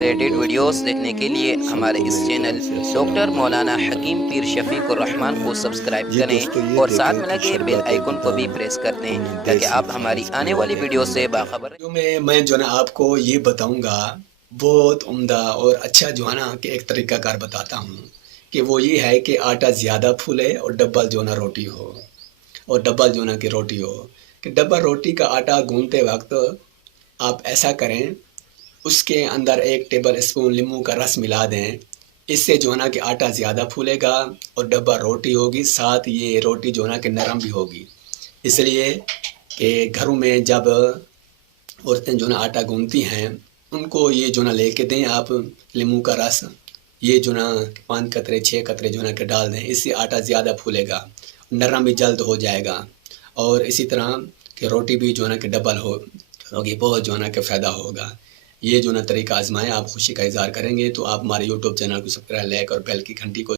Related videos देखने के लिए हमारे इस चैनल डॉक्टर मौलाना हकीम पीर शफीक रहमान को सब्सक्राइब ये करें दोस्तों ये और साथ देखें में कि लगे बेल शरबत आइकन को भी बादाम प्रेस कर दें ताकि देसी आप हमारी इसके आने वाली लगे वीडियो हैं। से बाखबर रहें। जो मैं जो है ना आपको ये बताऊंगा, बहुत उम्दा और अच्छा जो है ना कि एक तरीकाकार बताता हूँ कि वो ये है कि आटा ज़्यादा फूले और डबल जो ना रोटी हो, और डबल जो ना की रोटी हो। कि डबल रोटी का आटा गूंदते वक्त आप ऐसा करें, उसके अंदर 1 टेबल स्पून नींबू का रस मिला दें। इससे जो है ना कि आटा ज़्यादा फूलेगा और डब्बा रोटी होगी, साथ ये रोटी जो है ना कि नरम भी होगी। इसलिए कि घरों में जब औरतें जो ना आटा गूंथती हैं, उनको ये जो ना लेके दें आप नींबू का रस, ये जो ना 5 कतरे 6 कतरे जो ना कि डाल दें। इससे आटा ज़्यादा फूलेगा, नरम भी जल्द हो जाएगा, और इसी तरह कि रोटी भी जो ना कि डबल होगी, बहुत जो ना कि फ़ायदा होगा। ये जो ना तरीका आजमाएं, आप खुशी का इजहार करेंगे। तो आप हमारे यूट्यूब चैनल को सब्सक्राइब, लाइक और बेल की घंटी को